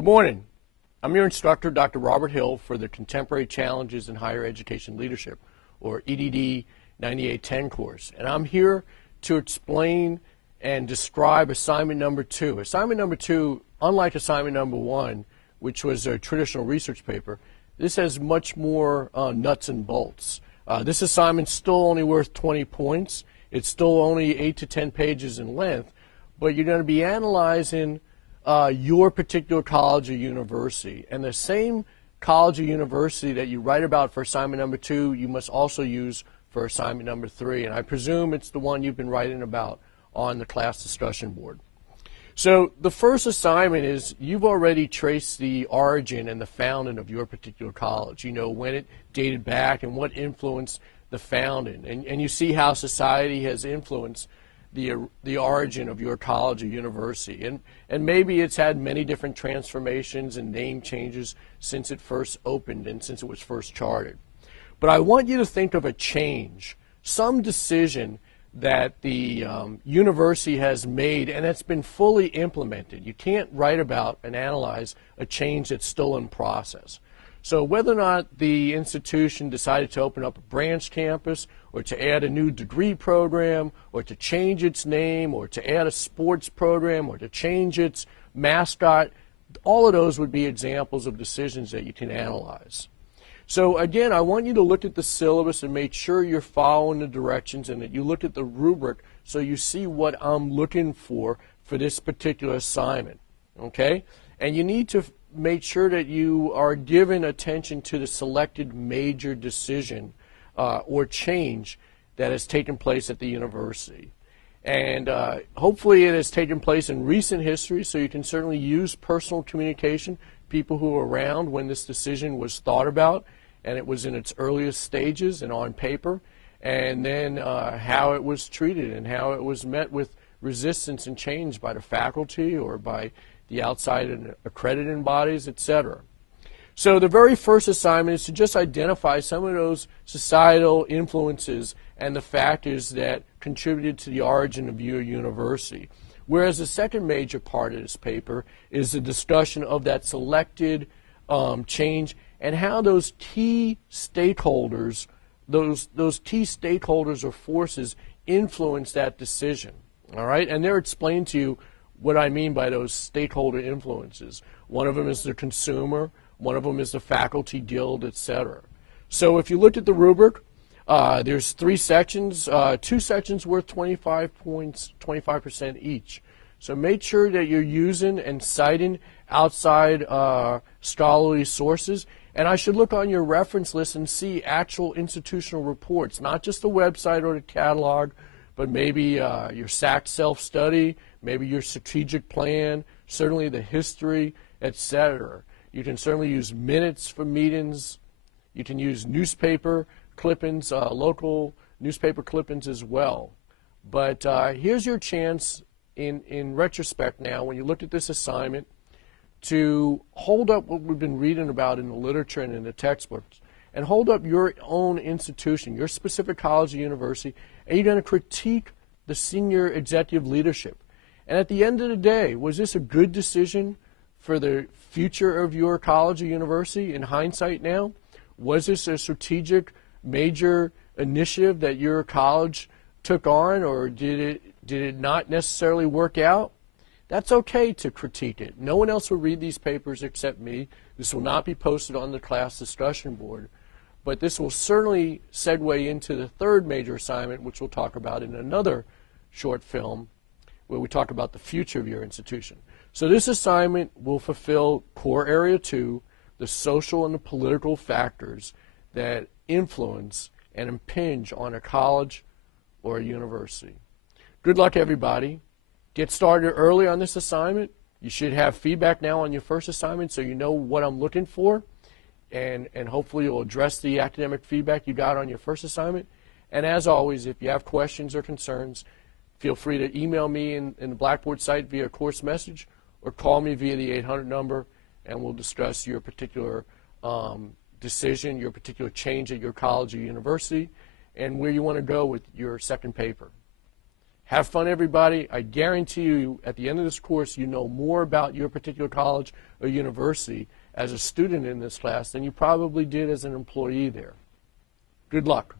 Good morning. I'm your instructor, Dr. Robert Hill, for the Contemporary Challenges in Higher Education Leadership, or EDD 9810 course. And I'm here to explain and describe assignment number 2. Assignment number 2, unlike assignment number 1, which was a traditional research paper, this has much more nuts and bolts. This assignment's still only worth 20 points. It's still only 8 to 10 pages in length, but you're going to be analyzing your particular college or university. And the same college or university that you write about for assignment number 2, you must also use for assignment number 3. And I presume it's the one you've been writing about on the class discussion board. So the first assignment is you've already traced the origin and the founding of your particular college. You know when it dated back and what influenced the founding. And you see how society has influenced the origin of your college or university. And maybe it's had many different transformations and name changes since it first opened and since it was first chartered. But I want you to think of a change, some decision that the university has made and that's been fully implemented. You can't write about and analyze a change that's still in process. So whether or not the institution decided to open up a branch campus or to add a new degree program or to change its name or to add a sports program or to change its mascot, all of those would be examples of decisions that you can analyze. So again, I want you to look at the syllabus and make sure you're following the directions and that you look at the rubric so you see what I'm looking for this particular assignment, okay? And you need to make sure that you are giving attention to the selected major decision or change that has taken place at the university. And hopefully it has taken place in recent history, so you can certainly use personal communication, people who were around when this decision was thought about and it was in its earliest stages and on paper, and then how it was treated and how it was met with resistance and change by the faculty or by the outside and accrediting bodies, etc. So the very first assignment is to just identify some of those societal influences and the factors that contributed to the origin of your university. Whereas the second major part of this paper is the discussion of that selected change and how those key stakeholders, those key stakeholders or forces influence that decision. All right, and they're explained to you what I mean by those stakeholder influences. One of them is the consumer, one of them is the faculty guild, etc. So if you look at the rubric, there's 3 sections, 2 sections worth 25 points, 25% each. So make sure that you're using and citing outside scholarly sources. And I should look on your reference list and see actual institutional reports, not just the website or the catalog, but maybe your SAC self-study, maybe your strategic plan, certainly the history, etc. You can certainly use minutes for meetings. You can use newspaper clippings, local newspaper clippings as well. But here's your chance in retrospect now, when you look at this assignment, to hold up what we've been reading about in the literature and in the textbooks, and hold up your own institution, your specific college or university, and you're going to critique the senior executive leadership. And at the end of the day, was this a good decision for the future of your college or university in hindsight now? Was this a strategic major initiative that your college took on, or did it not necessarily work out? That's okay to critique it. No one else will read these papers except me. This will not be posted on the class discussion board. But this will certainly segue into the third major assignment, which we'll talk about in another short film, where we talk about the future of your institution. So this assignment will fulfill core area 2, the social and the political factors that influence and impinge on a college or a university. Good luck, everybody. Get started early on this assignment. You should have feedback now on your first assignment so you know what I'm looking for. And hopefully you'll address the academic feedback you got on your first assignment. And as always, if you have questions or concerns, feel free to email me in the Blackboard site via course message or call me via the 800 number, and we'll discuss your particular decision, your particular change at your college or university, and where you want to go with your second paper. Have fun, everybody. I guarantee you, at the end of this course, you know more about your particular college or university as a student in this class than you probably did as an employee there. Good luck.